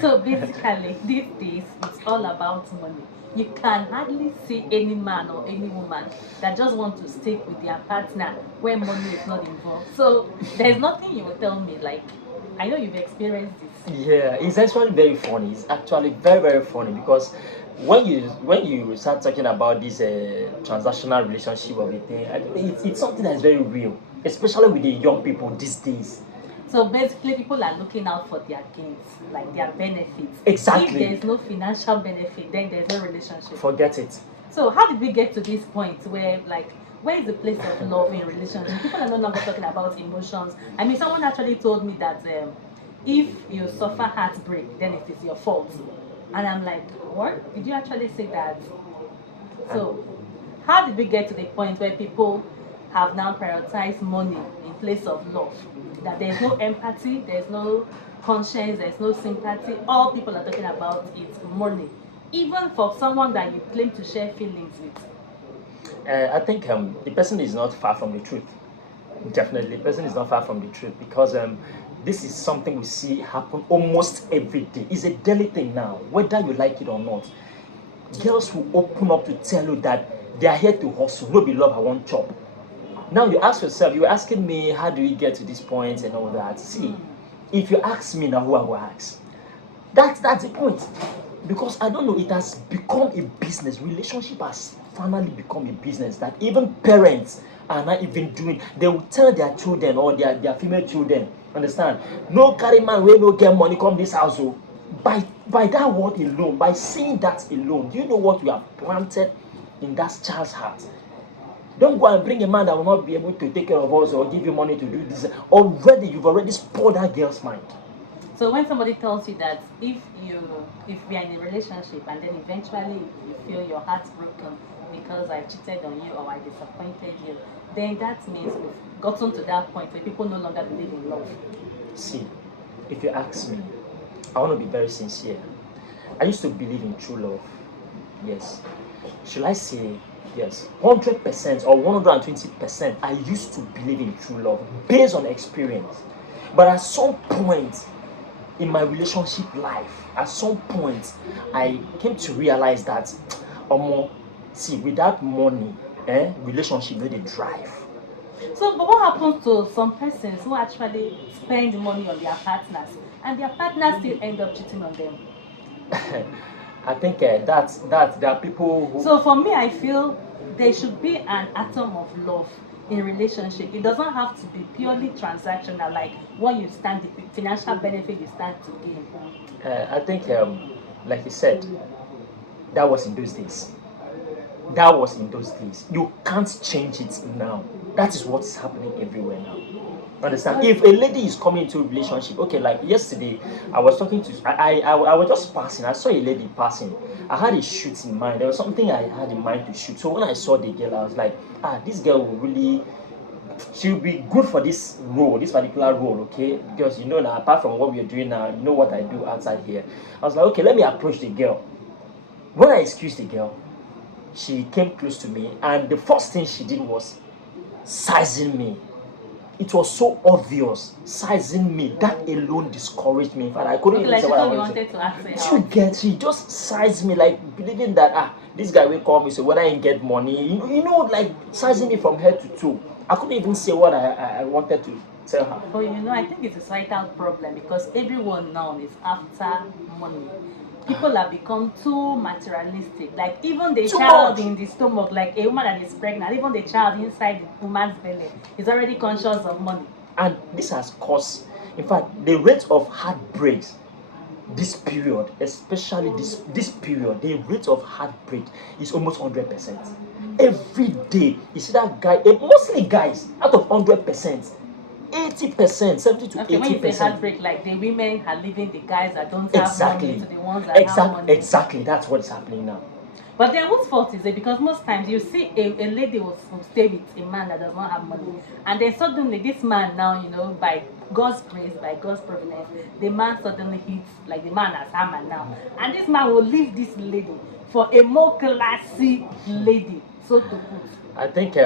So basically, these days it's all about money. You can hardly see any man or any woman that just want to stick with their partner when money is not involved. So there's nothing you will tell me like I know you've experienced this. Yeah, it's actually very funny. It's actually very very funny because when you start talking about this transactional relationship of a thing, I think it's something that's very real, especially with the young people these days. So basically, people are looking out for their gains, like their benefits. If there Exactly. is no financial benefit, then there's no relationship. Forget it. So how did we get to this point where like where is the place of love in relationship? People are no longer talking about emotions. I mean, someone actually told me that if you suffer heartbreak, then it is your fault. And I'm like, what? Did you actually say that? So how did we get to the point where people have now prioritized money in place of love? That there's no empathy, there's no conscience, there's no sympathy. All people are talking about is money. Even for someone that you claim to share feelings with. I think the person is not far from the truth. Definitely, the person is not far from the truth because this is something we see happen almost every day. It's a daily thing now, whether you like it or not. Girls will open up to tell you that they are here to hustle, no be love, I want chop. Now you ask yourself, you're asking me, how do we get to this point and all that? See, if you ask me now, who I will ask? That's the point. Because I don't know, it has become a business. Relationship has finally become a business that even parents are not even doing. They will tell their children or their female children, understand? No carry man wey no get money come this house. Oh. By that word alone, by saying that alone, do you know what you have planted in that child's heart? Don't go and bring a man that will not be able to take care of us or give you money to do this. Already, you've already spoiled that girl's mind. So when somebody tells you that if we are in a relationship and then eventually you feel your heart's broken because I cheated on you or I disappointed you, then that means we've gotten to that point where people no longer believe in love. See, if you ask me, I want to be very sincere. I used to believe in true love. Yes. Should I say yes? 100% or 120%, I used to believe in true love based on experience. But at some point in my relationship life, at some point, I came to realize that, see, without money, relationship no dey drive. So, but what happens to some persons who actually spend money on their partners and their partners still end up cheating on them? I think that's there are people who. So for me, I feel there should be an atom of love in relationship. It doesn't have to be purely transactional, like what you stand, the financial benefit you stand to gain. I think, like you said, that was in those days. That was in those days. You can't change it now. That is what's happening everywhere now. Understand? If a lady is coming into a relationship, okay, like yesterday, I was talking to, I was just passing. I saw a lady passing. I had a shoot in mind. There was something I had in mind to shoot. So when I saw the girl, I was like, this girl will really, she'll be good for this role, this particular role, okay? Because you know now, apart from what we are doing now, you know what I do outside here. I was like, okay, let me approach the girl. When I excused the girl, she came close to me, and the first thing she did was sizing me. It was so obvious, sizing me. That alone discouraged me. In fact, I couldn't Okay, even like say she what I thought you wanted to say. wanted to ask her Do you out. get? She just sized me, like believing that this guy will call me. So whether I get money, like sizing me from head to toe. I couldn't even say what I wanted to tell her. But you know, I think it's a societal problem because everyone now is after money. People have become too materialistic. Like even the Too child much. in the stomach, like a woman that is pregnant, even the child inside the woman's belly is already conscious of money. And this has caused, in fact, the rate of heartbreaks this period, especially this period, the rate of heartbreak is almost 100%. Every day, you see that guy, mostly guys, out of 100%, 80%, 70 to Okay, when you say 80%. heartbreak, like the women are leaving the guys that don't have money Exactly. to the ones that have money. Exactly. That's what is happening now. But then whose fault is it? Because most times you see a lady will stay with a man that does not have money. And then suddenly this man now, by God's grace, by God's providence, the man suddenly hits, like the man has hammer now. And this man will leave this lady for a more classy lady, so to put. I think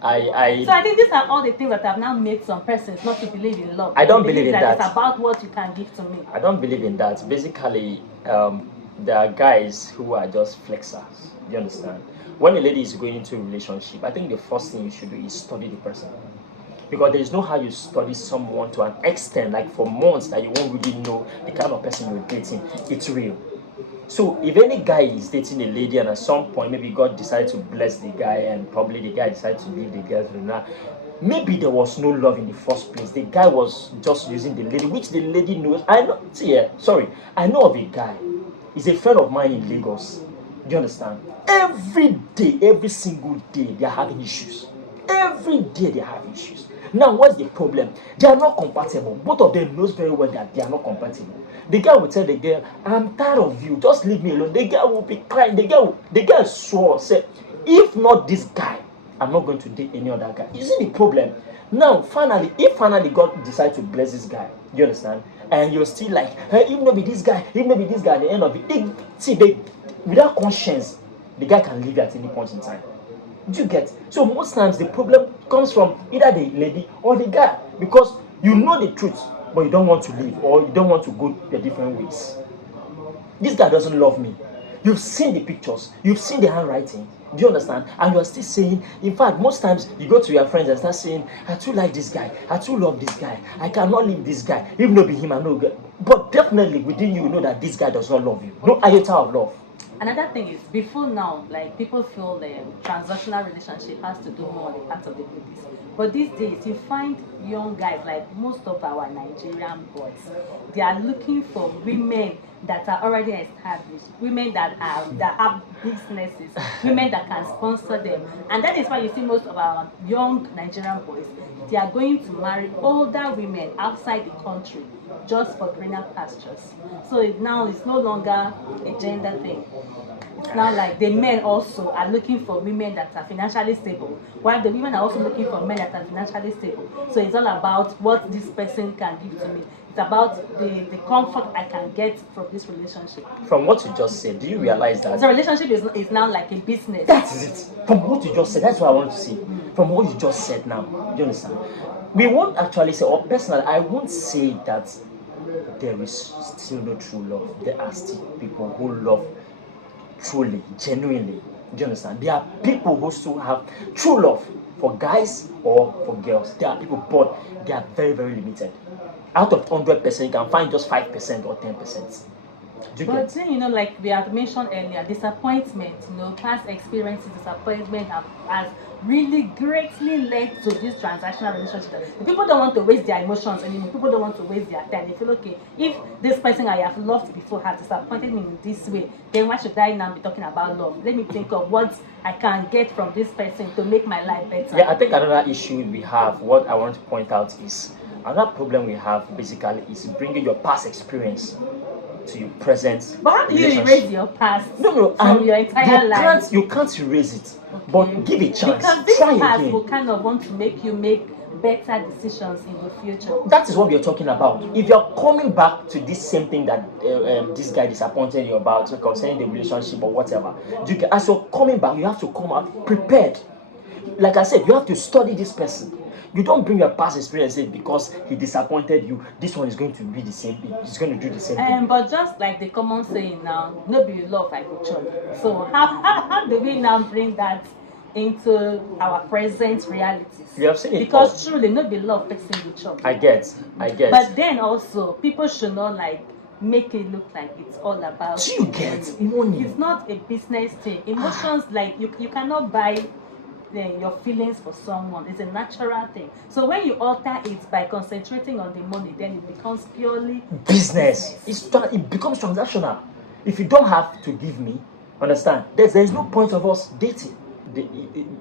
So I think these are all the things that have now made some persons not to believe in love. I don't They believe in that. that. It's about what you can give to me. I don't believe in that. Basically, there are guys who are just flexers. Do you understand? When a lady is going into a relationship, I think the first thing you should do is study the person. Because there is no how you study someone to an extent, like for months, that you won't really know the kind of person you're dating. It's real. So if any guy is dating a lady and at some point maybe God decided to bless the guy and probably the guy decided to leave the girl to now, maybe there was no love in the first place. The guy was just using the lady, which the lady knows. I know. See, sorry, I know of a guy. He's a friend of mine in Lagos. Do you understand? Every day, every single day, they are having issues. Every day they have issues. Now, what's the problem? They are not compatible. Both of them knows very well that they are not compatible. The guy will tell the girl, "I'm tired of you. Just leave me alone." The girl will be crying. The girl swore, said, "If not this guy, I'm not going to date any other guy." You see the problem? Now, if God decide to bless this guy, you understand? And you're still like, hey, even though be this guy, at the end of it, without conscience, the guy can leave at any point in time. Do you get? So most times the problem comes from either the lady or the guy, because you know the truth, but you don't want to leave, or you don't want to go the different ways. This guy doesn't love me. You've seen the pictures, you've seen the handwriting. Do you understand? And you're still saying, in fact, most times you go to your friends and start saying, "I too like this guy, I too love this guy, I cannot leave this guy, even though be him, I know." But definitely within you know that this guy does not love you. No iota of love. Another thing is, before now, like people feel the transactional relationship has to do more on the part of the ladies. But these days, you find young guys, like most of our Nigerian boys, they are looking for women that are already established, women that have businesses, women that can sponsor them, and that is why you see most of our young Nigerian boys, they are going to marry older women outside the country just for greener pastures. So now it's no longer a gender thing. It's now like the men also are looking for women that are financially stable, while the women are also looking for men that are financially stable. So it's all about what this person can give to me. It's about the comfort I can get from this relationship. From what you just said, do you realize that the relationship is now like a business? That is it. From what you just said, that's what I want to see. From what you just said now, you understand? We won't actually say, or personally, I won't say that there is still no true love. There are still people who love truly, genuinely. Do you understand? There are people who still have true love for guys or for girls. There are people, but they are very, very limited. Out of 100%, you can find just 5% or 10%. But then, like we had mentioned earlier, disappointment, past experiences, disappointment has really greatly led to this transactional relationship. The people don't want to waste their emotions anymore. People don't want to waste their time. They feel, okay, if this person I have loved before has disappointed me in this way, then why should I now be talking about love? Let me think of what I can get from this person to make my life better. Yeah, I think another issue we have, what I want to point out is, another problem we have basically is bringing your past experience to your present. But how do you erase your past? No, from your entire life? You can't erase it. Okay. But give it a chance. Because this Try past again. will kind of want to make you make better decisions in the future. That is what we are talking about. If you're coming back to this same thing that this guy disappointed you about concerning the relationship or whatever, as you're coming back, you have to come out prepared. Like I said, you have to study this person. You don't bring your past experiences because he disappointed you. This one is going to be the same thing. He's going to do the same thing. But just like the common saying now, no be love I go chop. So how do we now bring that into our present realities? You have seen it. Because truly, no be love person go chop. I get. But then also, people should not like make it look like it's all about. Do you get money? It's not a business thing. Emotions like you cannot buy your feelings for someone. It's a natural thing. So when you alter it by concentrating on the money, then it becomes purely business. It becomes transactional. If you don't have to give me, understand, there's no point of us dating.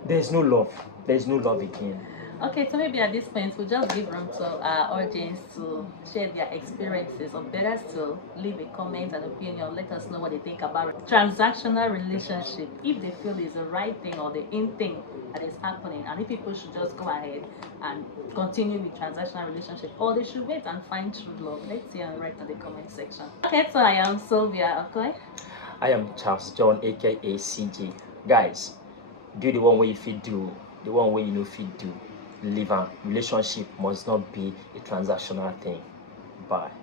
There's no love. There's no love again. Okay, so maybe at this point we'll just give room to our audience to share their experiences, or better still, leave a comment and opinion. Let us know what they think about transactional relationship, if they feel it's the right thing or the in thing that is happening, and if people should just go ahead and continue with transactional relationship, or they should wait and find true love. Let's see and write in the comment section. Okay, so I am Sylvia. Okay, I am Charles John, aka CJ. Guys, do the one way if you do the one wey you no fit do, leave am. Relationship must not be a transactional thing. Bye.